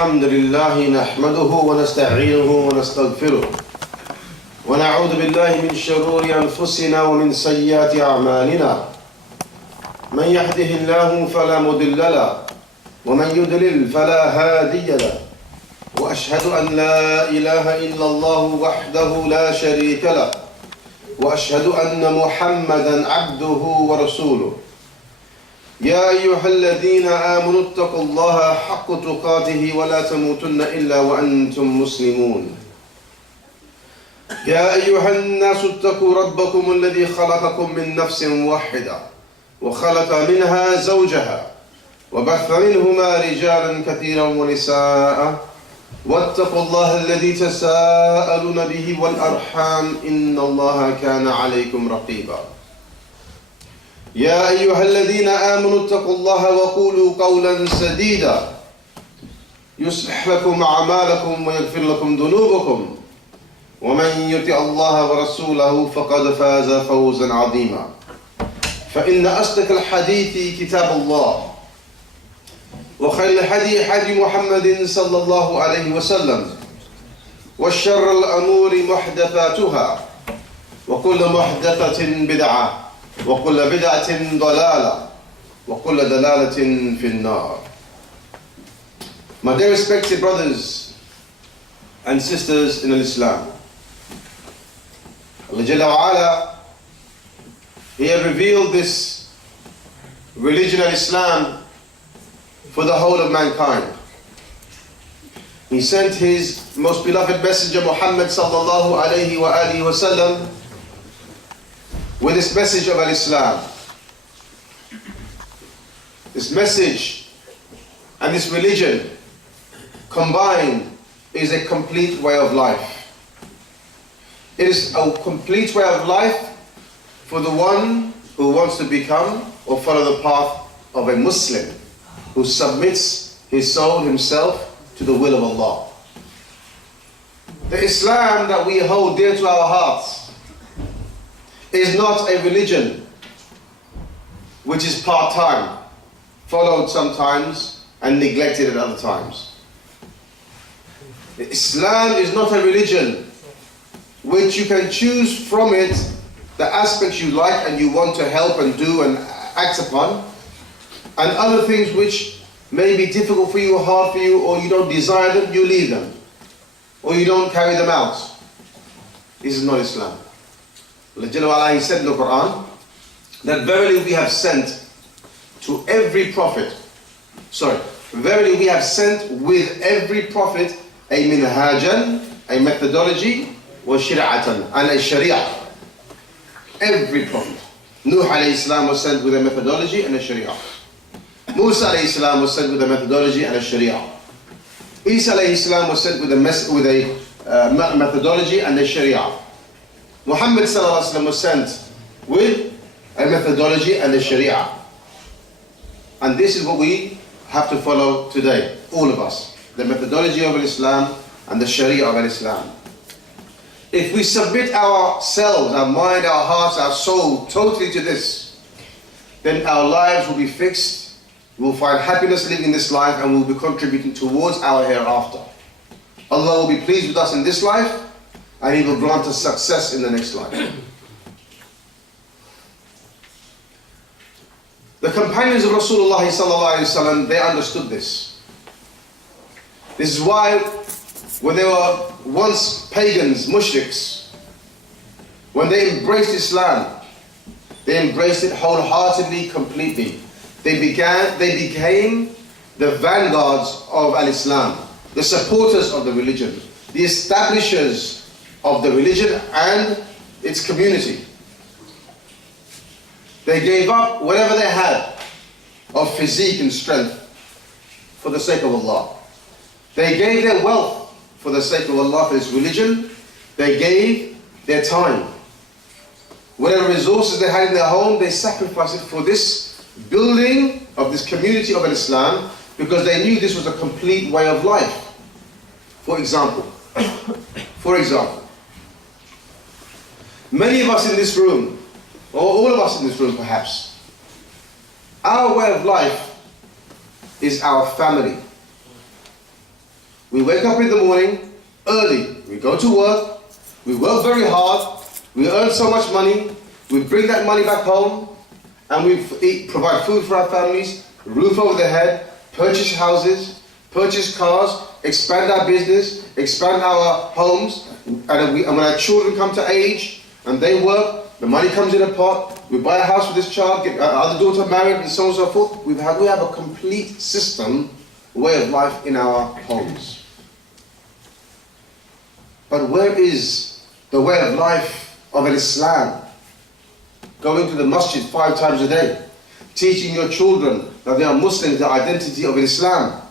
الحمد لله نحمده ونستعينه ونستغفره ونعوذ بالله من شرور أنفسنا ومن سيئات أعمالنا من يهده الله فلا مضل له ومن يضلل فلا هادي له وأشهد أن لا إله إلا الله وحده لا شريك له وأشهد أن محمدا عبده ورسوله يا أيها الذين آمنوا اتقوا الله حق تقاته ولا تموتن إلا وأنتم مسلمون يا أيها الناس اتقوا ربكم الذي خلقكم من نفس واحدة وخلق منها زوجها وبث منهما رجالا كثيرا ونساء واتقوا الله الذي تساءلون به والأرحام إن الله كان عليكم رقيبا يا أيها الذين آمنوا اتقوا الله وقولوا قولا سديدا يصلح لكم أعمالكم ويغفر لكم ذنوبكم ومن يطع الله ورسوله فقد فاز فوزا عظيما فإن أصدق الحديث كتاب الله وخير الهدي هدي محمد صلى الله عليه وسلم وشر الأمور محدثاتها وكل محدثة بدعة وكل بدعة ضلالة وكل ضلالة في النار. My dear respected brothers and sisters in Islam, Allah Jalla wa Ala, He has revealed this religion of Islam for the whole of mankind. He sent His most beloved messenger Muhammad sallallahu alayhi wa alihi wa sallam with this message of Islam. This message and this religion combined is a complete way of life. It is a complete way of life for the one who wants to become or follow the path of a Muslim who submits his soul himself to the will of Allah. The Islam that we hold dear to our hearts is not a religion which is part-time, followed sometimes and neglected at other times. Islam is not a religion which you can choose from it the aspects you like and you want to help and do and act upon, and other things which may be difficult for you or hard for you, or you don't desire them, you leave them, or you don't carry them out. This is not Islam. Allah He said in the Quran that verily we have sent to every prophet, verily we have sent with every prophet a minhajan, a methodology, wa shir'atan, and a sharia. Every prophet. Nuh alayhi salam was sent with a methodology and a sharia. Musa alayhi salam was sent with a methodology and a sharia. Isa alayhi salam was sent with a methodology and a sharia. Muhammad sallallahu alaihi wasallam was sent with a methodology and a sharia. And this is what we have to follow today, all of us. The methodology of Islam and the sharia of Islam. If we submit ourselves, our mind, our hearts, our soul totally to this, then our lives will be fixed. We will find happiness living in this life and we will be contributing towards our hereafter. Allah will be pleased with us in this life and He will grant us success in the next life. The companions of Rasulullah sallallahu alaihi wasallam, they understood this. This is why when they were once pagans, mushriks, when they embraced Islam, they embraced it wholeheartedly, completely. They became the vanguards of Al-Islam, the supporters of the religion, the establishers of the religion and its community. They gave up whatever they had of physique and strength for the sake of Allah. They gave their wealth for the sake of Allah, for this religion. They gave their time. Whatever resources they had in their home, they sacrificed it for this building of this community of Islam, because they knew this was a complete way of life. For example, many of us in this room, or all of us in this room perhaps, our way of life is our family. We wake up in the morning early. We go to work. We work very hard. We earn so much money. We bring that money back home, and we provide food for our families, roof over their head, purchase houses, purchase cars, expand our business, expand our homes, and when our children come to age and they work, the money comes in a pot, we buy a house for this child, get our other daughter married, and so on and so forth. We have a complete system, way of life in our homes. But where is the way of life of Islam? Going to the masjid 5 times a day, teaching your children that they are Muslims, the identity of Islam.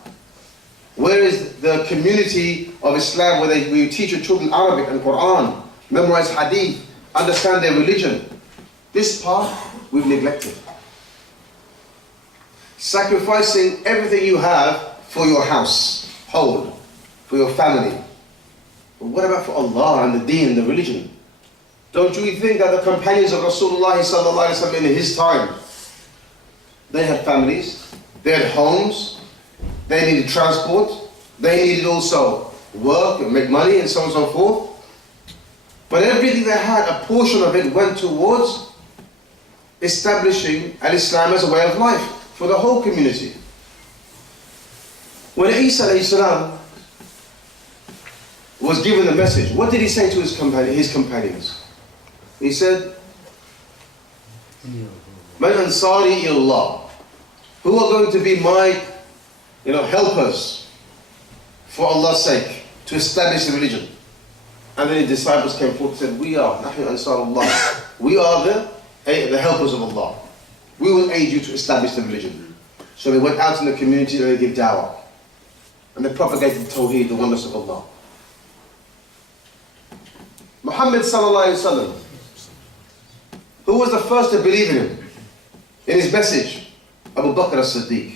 Where is the community of Islam where we teach your children Arabic and Quran, memorize Hadith, understand their religion? This part we've neglected. Sacrificing everything you have for your household, for your family. But what about for Allah and the deen, the religion? Don't you think that the companions of Rasulullah sallallahu alaihi wasallam in his time, they had families, they had homes, they needed transport, they needed also work and make money and so on and so forth. But everything they had, a portion of it went towards establishing Islam as a way of life for the whole community. When Isa alayhi salam was given the message, what did he say to his companions? He said, Man ansari illallah, who are going to be my helpers for Allah's sake to establish the religion? And then his disciples came forth and said, we are nahnu ansarullah, we are the helpers of Allah. We will aid you to establish the religion. So they went out in the community and they gave da'wah. And they propagated Tawheed, the oneness of Allah. Muhammad sallallahu alayhi wa sallam, who was the first to believe in him, in his message? Abu Bakr as-Siddiq.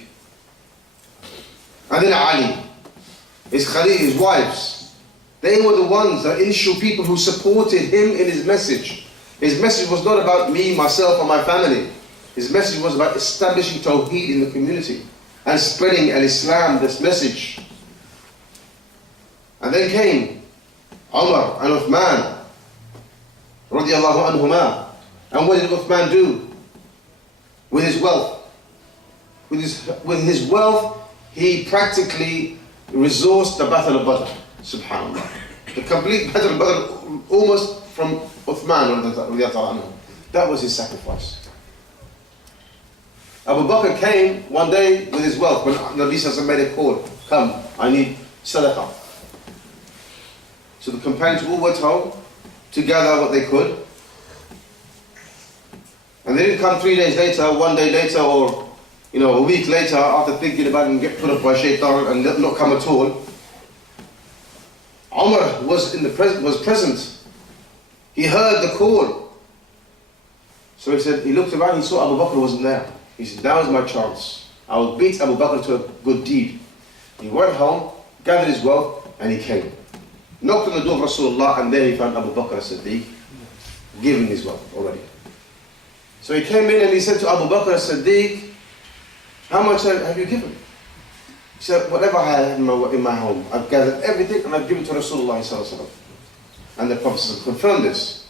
And then Ali, his Khalil, his wives. They were the ones, the initial people who supported him in his message. His message was not about me, myself, or my family. His message was about establishing Tawheed in the community and spreading al-Islam, this message. And then came Umar and Uthman, radiyallahu anhuma. And what did Uthman do with his wealth? With his wealth, he practically resourced the Battle of Badr. Subhanallah. The complete Battle of Badr, almost from Uthman, radiyallahu anhu. That was his sacrifice. Abu Bakr came one day with his wealth when Nabi Sallallahu made a call. Come, I need sadaqah. So the companions all went home to gather what they could. And they didn't come 3 days later, 1 day later, or a week later after thinking about it and get put up by shaitan and not come at all. Umar was present. He heard the call. So he looked around, he saw Abu Bakr wasn't there. He said, now is my chance. I will beat Abu Bakr to a good deed. He went home, gathered his wealth, and he came. Knocked on the door of Rasulullah, and there he found Abu Bakr as-Siddiq giving his wealth already. So he came in and he said to Abu Bakr as-Siddiq, how much have you given? He said, whatever I have in my home, I've gathered everything and I've given to Rasulullah sallallahu alaihi wasallam. And the Prophet confirmed this.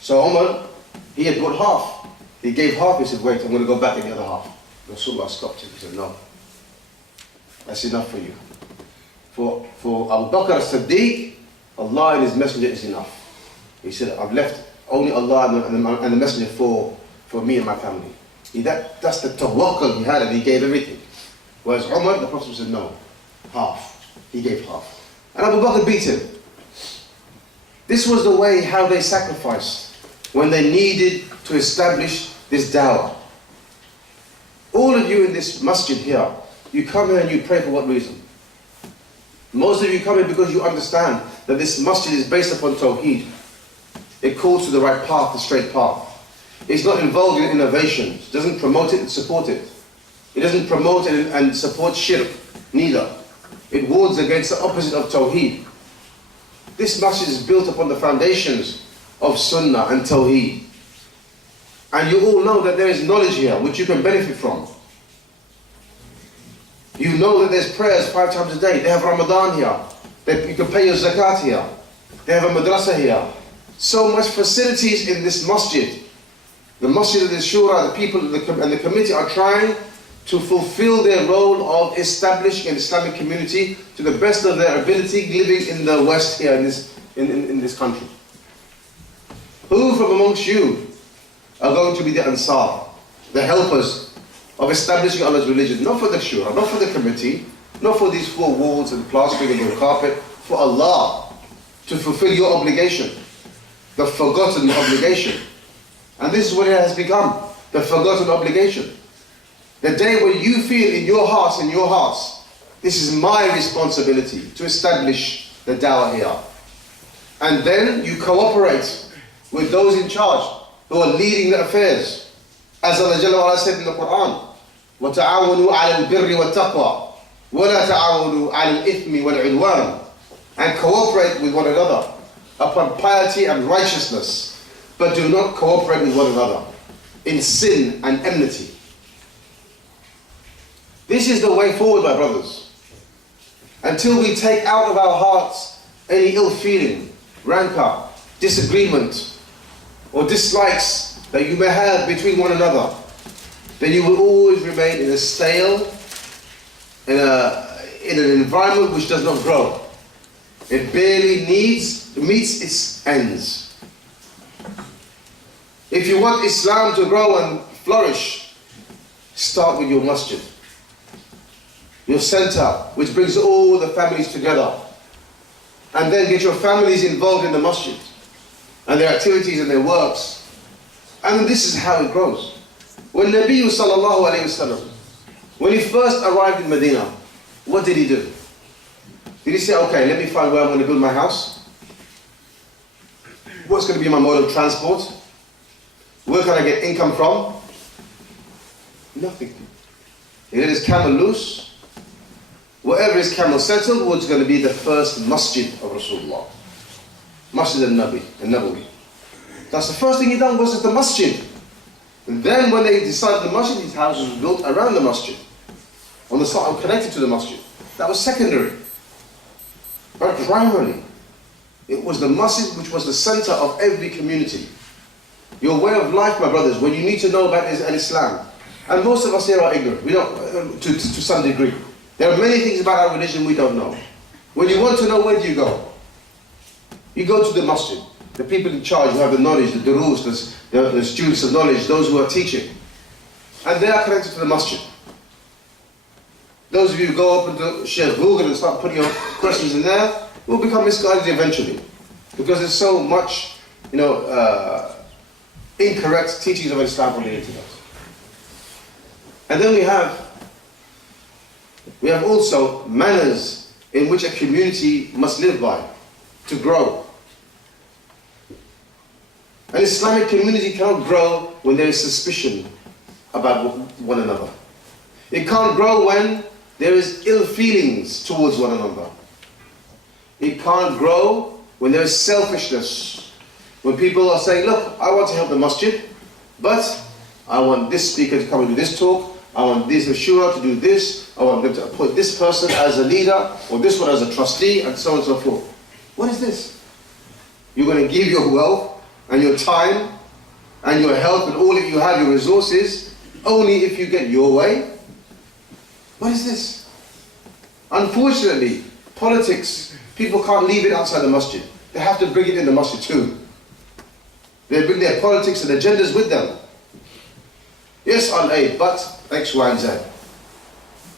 So Umar, he had brought half. He gave half, he said, wait, I'm going to go back in the other half. Rasulullah stopped him. He said, no, that's enough for you. For Abu Bakr as-Siddiq, Allah and His Messenger is enough. He said, I've left only Allah and the Messenger for me and my family. That's the tawakkul he had, and he gave everything. Whereas Umar, the Prophet said, no, half. He gave half. And Abu Bakr beat him. This was the way how they sacrificed when they needed to establish this dawah. All of you in this masjid here, you come here and you pray for what reason? Most of you come here because you understand that this masjid is based upon Tawheed. It calls to the right path, the straight path. It's not involved in innovations. It doesn't promote it and support it. It doesn't promote it and support shirk, neither. It warns against the opposite of Tawheed. This masjid is built upon the foundations of Sunnah and Tawheed. And you all know that there is knowledge here which you can benefit from. You know that there's prayers 5 times a day. They have Ramadan here. You can pay your zakat here. They have a madrasa here. So much facilities in this masjid. The masjid of the shura, the people and the committee are trying to fulfill their role of establishing an Islamic community to the best of their ability, living in the West here in this country. Who from amongst you are going to be the Ansar, the helpers of establishing Allah's religion? Not for the shura, not for the committee, not for these 4 walls and plastering and the carpet, for Allah, to fulfill your obligation, the forgotten obligation. And this is what it has become, the forgotten obligation. The day when you feel in your hearts, this is my responsibility to establish the dawah here. And then you cooperate with those in charge who are leading the affairs. As Allah Jalla wa Ala said in the Quran, وَتَعَاوَنُوا عَلَى الْبِرِّ وَالتَّقْوَى وَلَا تَعَاوَنُوا عَلَى الْإِثْمِ وَالْعُدْوَانِ. And cooperate with one another upon piety and righteousness, but do not cooperate with one another in sin and enmity. This is the way forward, my brothers. Until we take out of our hearts any ill feeling, rancor, disagreement, or dislikes that you may have between one another, then you will always remain in a stale, in an environment which does not grow. It barely meets its ends. If you want Islam to grow and flourish, start with your masjid, your center, which brings all the families together. And then get your families involved in the masjid and their activities and their works. And this is how it grows. When Nabi sallallahu alayhi wasallam, when he first arrived in Medina, what did he do? Did he say, okay, let me find where I'm going to build my house? What's going to be my mode of transport? Where can I get income from? Nothing. He let his camel loose. Wherever his camel settled was going to be the first masjid of Rasulullah. Masjid al-Nabawi. That's the first thing he done, was at the masjid. And then when they decided the masjid, his house was built around the masjid, on the side, connected to the masjid. That was secondary. But primarily, it was the masjid which was the center of every community. Your way of life, my brothers, when you need to know about Islam, and most of us here are ignorant, we don't, to some degree. There are many things about our religion we don't know. When you want to know, where do you go? You go to the masjid. The people in charge who have the knowledge, the durus, the students of knowledge, those who are teaching. And they are connected to the masjid. Those of you who go up and share Google and start putting your questions in there will become misguided eventually. Because there's so much, incorrect teachings of Islam on the internet. And then we have also manners in which a community must live by to grow. An Islamic community cannot grow when there is suspicion about one another. It can't grow when there is ill feelings towards one another. It can't grow when there is selfishness. When people are saying, look, I want to help the masjid, but I want this speaker to come and do this talk, I want this shura to do this, I want them to put this person as a leader, or this one as a trustee, and so on and so forth. What is this? You're going to give your wealth, and your time, and your health, and all that you have, your resources, only if you get your way? What is this? Unfortunately, politics, people can't leave it outside the masjid. They have to bring it in the masjid too. They bring their politics and agendas with them. Yes, I'll aid, but X, Y, and Z.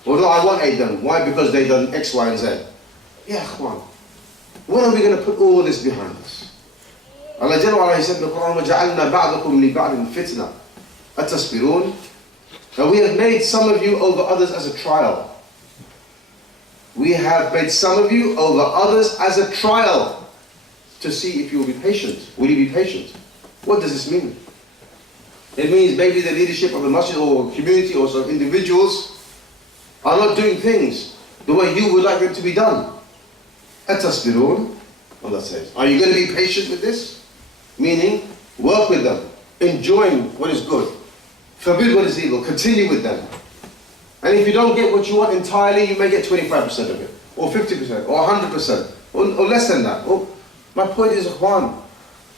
Well, no, I won't aid them. Why? Because they've done X, Y, and Z. Yeah, Ikhwan. When are we going to put all this behind us? Allah Jalla wa Ala said in the Quran, وَجَعَلْنَا بَعْضَكُمْ لِبَعْضٍ فِتْنَةً أَتَصْبِرُونَ. Now we have made some of you over others as a trial. We have made some of you over others as a trial to see if you will be patient. Will you be patient? What does this mean? It means maybe the leadership of the masjid or community or some individuals are not doing things the way you would like them to be done. أَتَصْبِرُونَ. Allah says, are you going to be patient with this? Meaning, work with them, enjoy what is good, forbid what is evil, continue with them. And if you don't get what you want entirely, you may get 25% of it, or 50%, or 100%, or less than that. My point is, Ikhwan,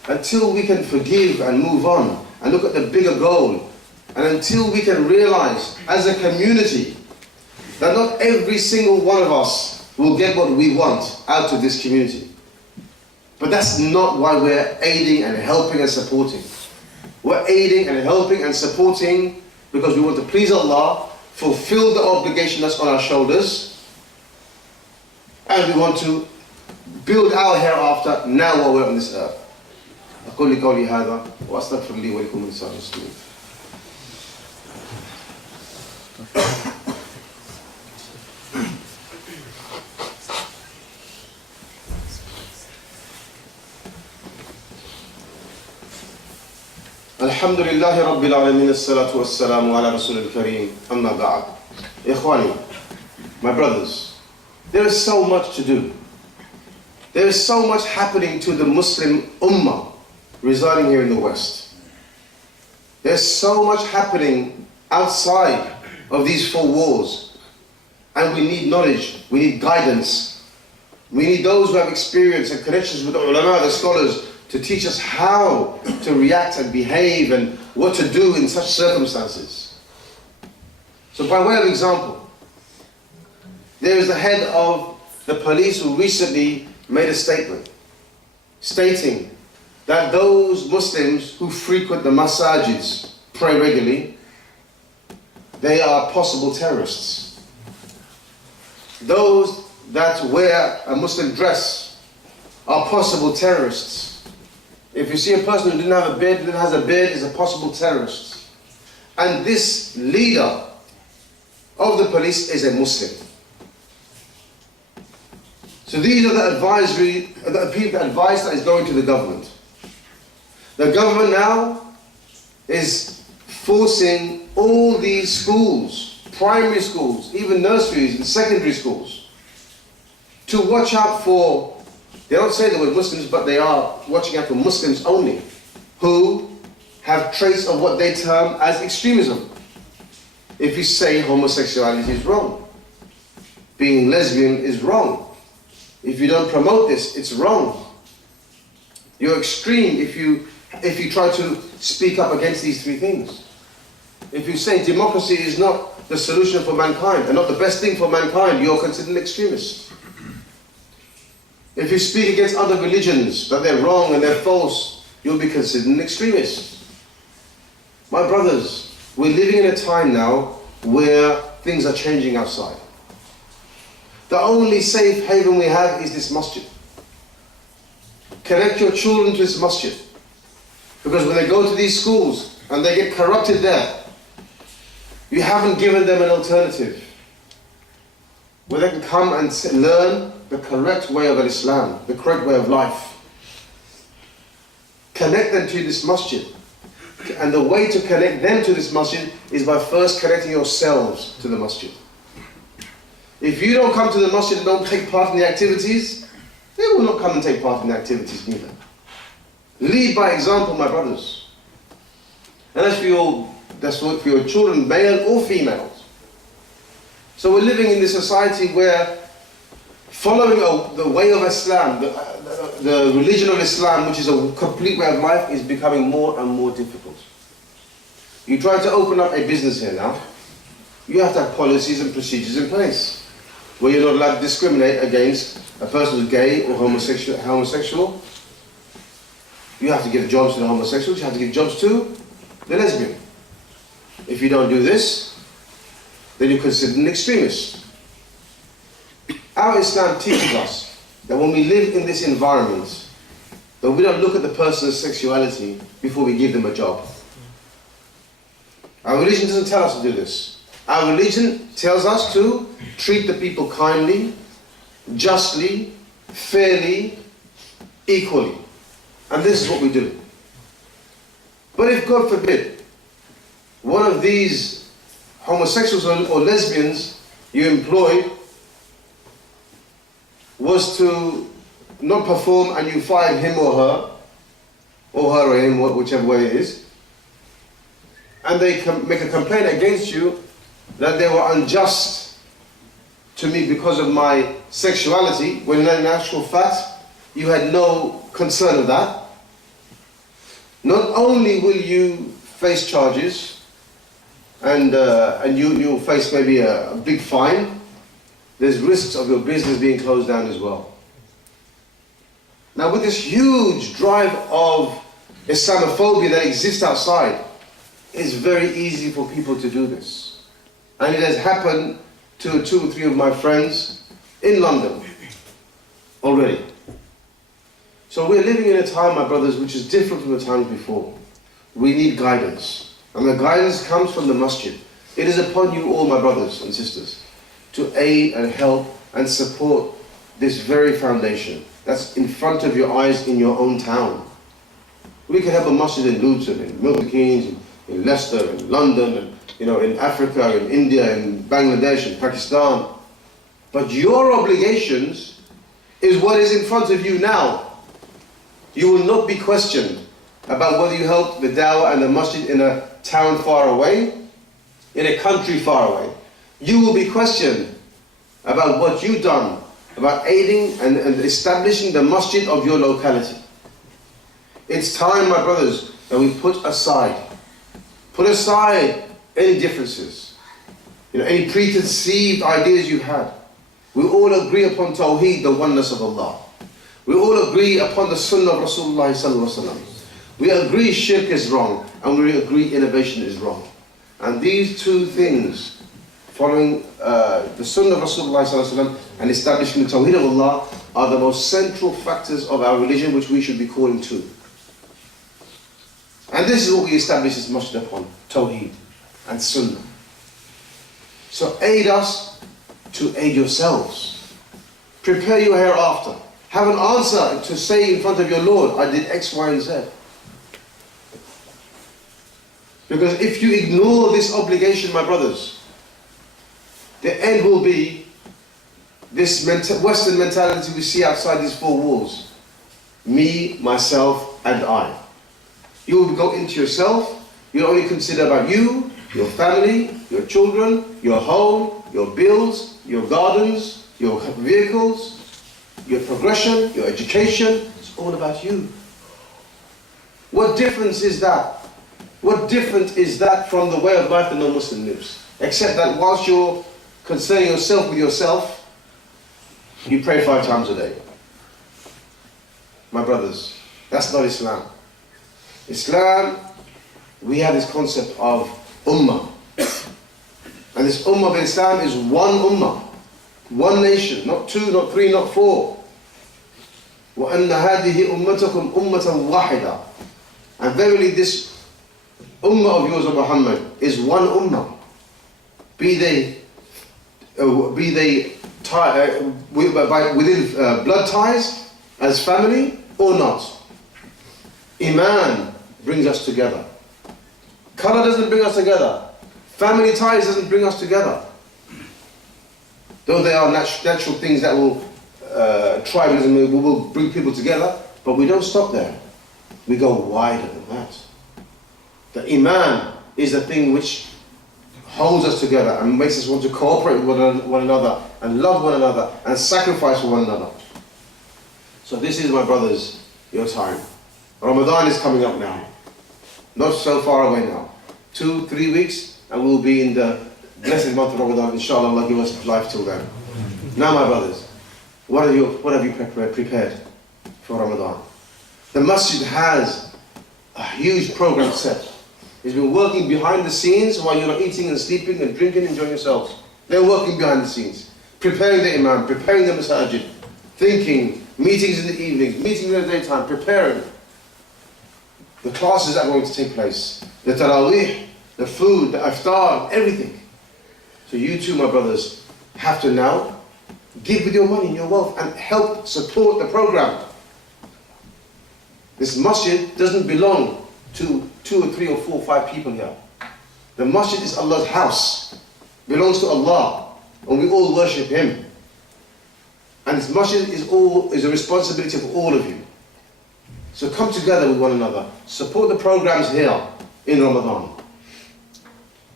until we can forgive and move on, and look at the bigger goal, and until we can realize as a community that not every single one of us will get what we want out of this community. But that's not why we're aiding and helping and supporting. We're aiding and helping and supporting because we want to please Allah, fulfill the obligation that's on our shoulders, and we want to build our hereafter now while we're on this earth. أقول قولي هذا وأستغفر لي ولكم ولسائر المسلمين. الحمد لله رب العالمين الصلاة والسلام على رسول الكريم أما بعد. إخواني, my brothers, there is so much to do. There is so much happening to the Muslim Ummah residing here in the West. There's so much happening outside of these four walls, and we need knowledge, we need guidance, we need those who have experience and connections with the ulama, the scholars, to teach us how to react and behave and what to do in such circumstances. So by way of example, there is the head of the police who recently made a statement stating that those Muslims who frequent the masajids, pray regularly, they are possible terrorists. Those that wear a Muslim dress are possible terrorists. If you see a person who didn't have a beard, that has a beard, is a possible terrorist. And this leader of the police is a Muslim. So these are the advice that is going to the government. The government now is forcing all these schools, primary schools, even nurseries and secondary schools, to watch out for, they don't say the word Muslims, but they are watching out for Muslims only, who have traits of what they term as extremism. If you say homosexuality is wrong, being lesbian is wrong, if you don't promote this, it's wrong. You're extreme if you try to speak up against these three things. If you say democracy is not the solution for mankind and not the best thing for mankind, you're considered an extremist. If you speak against other religions, that they're wrong and they're false, you'll be considered an extremist. My brothers, we're living in a time now where things are changing outside. The only safe haven we have is this masjid. Connect your children to this masjid. Because when they go to these schools and they get corrupted there, you haven't given them an alternative where they can come and learn the correct way of Islam, the correct way of life. Connect them to this masjid. And the way to connect them to this masjid is by first connecting yourselves to the masjid. If you don't come to the masjid and don't take part in the activities, they will not come and take part in the activities neither. Lead by example, my brothers. And that's for your children, male or females. So we're living in this society where following the way of Islam, the religion of Islam, which is a complete way of life, is becoming more and more difficult. You try to open up a business here now, you have to have policies and procedures in place where you're not allowed to discriminate against a person who's gay or homosexual. You have to give jobs to the homosexuals, you have to give jobs to the lesbian. If you don't do this, then you're considered an extremist. Our Islam teaches us that when we live in this environment, that we don't look at the person's sexuality before we give them a job. Our religion doesn't tell us to do this. Our religion tells us to treat the people kindly, justly, fairly, equally. And this is what we do. But if, God forbid, one of these homosexuals or lesbians you employed was to not perform and you fired him or her or him, whichever way it is, and they make a complaint against you, that they were unjust to me because of my sexuality, when in actual fact, you had no concern of that. Not only will you face charges, and you'll face maybe a big fine, there's risks of your business being closed down as well. Now with this huge drive of Islamophobia that exists outside, it's very easy for people to do this. And it has happened to 2 or 3 of my friends in London already. So we're living in a time, my brothers, which is different from the times before. We need guidance. And the guidance comes from the masjid. It is upon you all, my brothers and sisters, to aid and help and support this very foundation that's in front of your eyes in your own town. We can help a masjid in Luton, in Milton Keynes, in Leicester, in London, and in Africa, in India, in Bangladesh, in Pakistan. But your obligations is what is in front of you now. You will not be questioned about whether you helped the dawah and the masjid in a town far away, in a country far away. You will be questioned about what you've done, about aiding and establishing the masjid of your locality. It's time, my brothers, that we put aside any differences, any preconceived ideas you had. We all agree upon Tawheed, the oneness of Allah. We all agree upon the Sunnah of Rasulullah sallallahu alaihi wasallam. We agree shirk is wrong, and we agree innovation is wrong. And these 2 things, following the Sunnah of Rasulullah sallallahu alaihi wasallam and establishing the Tawheed of Allah, are the most central factors of our religion, which we should be calling to. And this is what we establish this masjid upon, Tawheed and Sunnah. So aid us to aid yourselves. Prepare your hereafter. Have an answer to say in front of your Lord, I did X, Y, and Z. Because if you ignore this obligation, my brothers, the end will be this Western mentality we see outside these 4 walls. Me, myself, and I. You will go into yourself. You'll only consider about you, your family, your children, your home, your bills, your gardens, your vehicles, your progression, your education. It's all about you. What difference is that? What difference is that from the way of life the non-Muslim lives? Except that whilst you're concerning yourself with yourself, you pray 5 times a day. My brothers, that's not Islam. Islam, we have this concept of ummah. And this ummah of Islam is one ummah. One nation, not 2, not 3, not 4. وَأَنَّ هَذِهِ أُمَّتَكُمْ أُمَّةً وَاحِدًا. And verily this ummah of yours, O Muhammad, is one ummah. Be they within blood ties, as family, or not. Iman brings us together. Color doesn't bring us together. Family ties doesn't bring us together. Though they are natural things that will, tribalism will bring people together, but we don't stop there. We go wider than that. The Iman is the thing which holds us together and makes us want to cooperate with one another and love one another and sacrifice for one another. So this is, my brothers, your time. Ramadan is coming up now. Not so far away now. 2, 3 weeks and we'll be in the blessed month of Ramadan. Inshallah, Allah give us life till then. Now, my brothers, what have you prepared for Ramadan? The masjid has a huge program set. It's been working behind the scenes while you're not eating and sleeping and drinking, enjoying yourselves. They're working behind the scenes, preparing the imam, preparing the masajid, thinking, meetings in the evenings, meetings in the daytime, preparing. The classes that are going to take place, the tarawih, the food, the iftar, everything. So you too, my brothers, have to now give with your money and your wealth and help support the program. This masjid doesn't belong to 2 or 3 or 4 or 5 people here. The masjid is Allah's house. It belongs to Allah. And we all worship Him. And this masjid is a responsibility for all of you. So come together with one another. Support the programs here in Ramadan.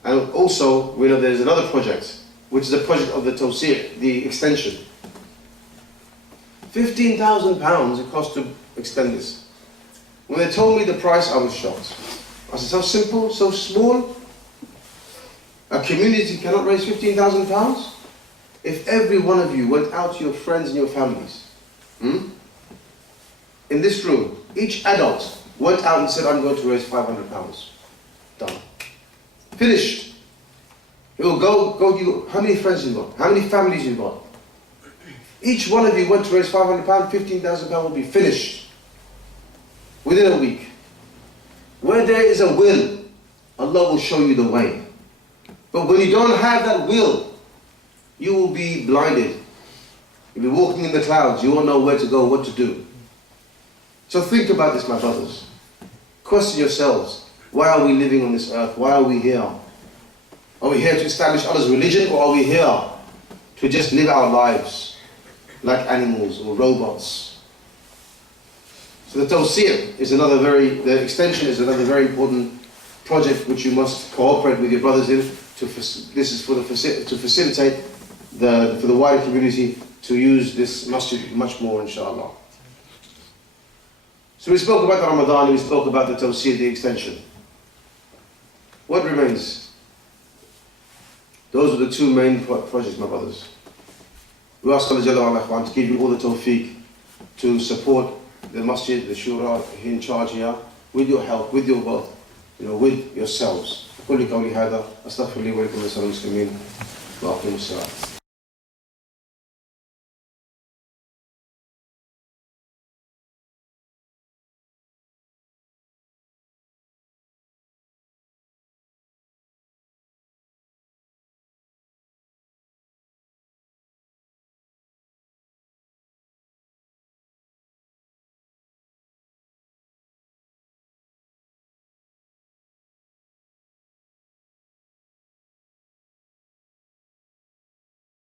And also, we know there's another project, which is the project of the Tawsi', the extension. £15,000 it cost to extend this. When they told me the price, I was shocked. I said, so simple, so small? A community cannot raise £15,000? If every one of you went out to your friends and your families, in this room, each adult went out and said, I'm going to raise £500. Done. Finished. It will go you, how many friends you've got? How many families you've got? Each one of you went to raise £500, £15,000 will be finished within a week. Where there is a will, Allah will show you the way. But when you don't have that will, you will be blinded. You'll be walking in the clouds. You won't know where to go, what to do. So think about this, my brothers. Question yourselves. Why are we living on this earth? Why are we here? Are we here to establish Allah's religion, or are we here to just live our lives like animals or robots? So the Tawsi' is the extension is another very important project which you must cooperate with your brothers in. This is to facilitate for the wider community to use this masjid much more, inshallah. So we spoke about the Ramadan, we spoke about the Tawsi', the extension. What remains? Those are the two main projects, my brothers. We ask Allah to give you all the tawfiq to support the masjid, the shura in charge here, with your help, with your wealth, with yourselves. قولي قولي هذا أستغفر لي ولكم ولسائر المسلمين وأقيموا الصلاة.